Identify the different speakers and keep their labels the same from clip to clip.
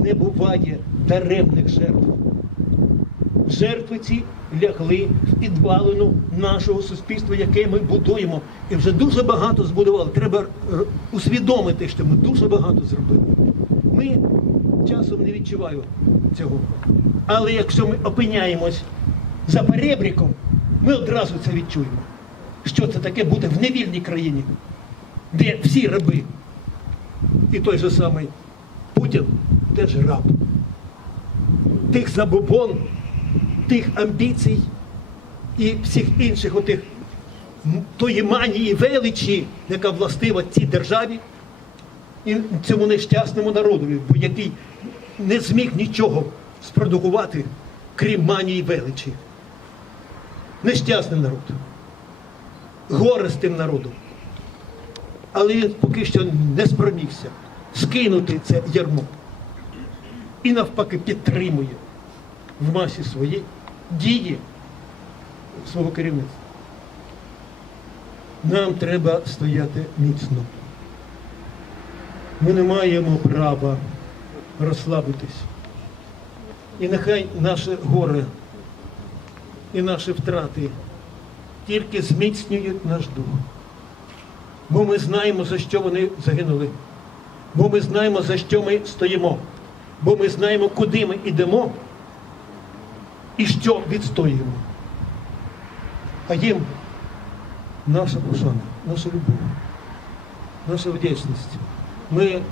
Speaker 1: Не буває даремних жертв. Жертви ці лягли в підвалину нашого суспільства, яке ми будуємо. І вже дуже багато збудували. Треба е, усвідомити, що ми дуже багато зробили. Ми часом не відчуваємо цього. Але якщо ми опиняємось за перебріком, ми одразу це відчуємо. Що це таке бути в невільній країні, де всі раби. І той же самий Путін теж раб. Тих забобон, тих амбіцій і всіх інших отих тої манії величі, яка властива цій державі і цьому нещасному народові, який не зміг нічого спродукувати, крім манії величі. Нещасний народ. Горе з тим народом. Але він поки що не спромігся скинути це ярмо. І навпаки підтримує в масі своєї дії свого керівництва. Нам треба стояти міцно. Ми не маємо права розслабитись. І нехай наше горе і наші втрати тільки зміцнюють наш дух. Бо ми знаємо, за що вони загинули. Бо ми знаємо, за що ми стоїмо. Бо ми знаємо, куди ми йдемо і що відстоюємо. А їм наша пошана, наша любов, наша вдячність. Ми,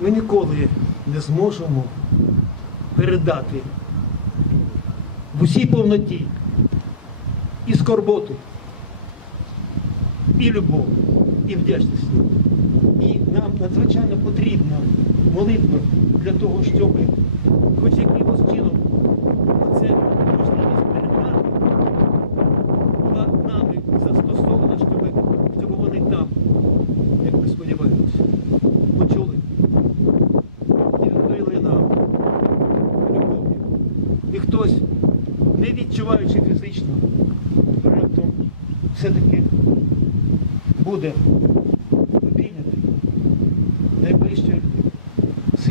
Speaker 1: ми ніколи не зможемо передати в усій повноті і скорботу, і любов, і вдячність. І нам надзвичайно потрібна молитва для того, щоб хоч якимось чином це можливість передати була нами застосована, щоб, щоб вони там, як ми сподіваємося, почули і відповіли нам любов'ю. І хтось, не відчуваючи фізично, раптом все-таки буде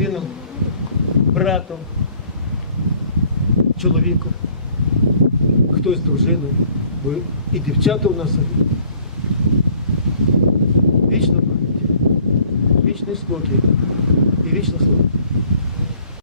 Speaker 1: сином, братом, чоловіком, хтось з дружиною, бо і дівчата у нас. Вічна пам'ять, вічний спокій і вічна слава.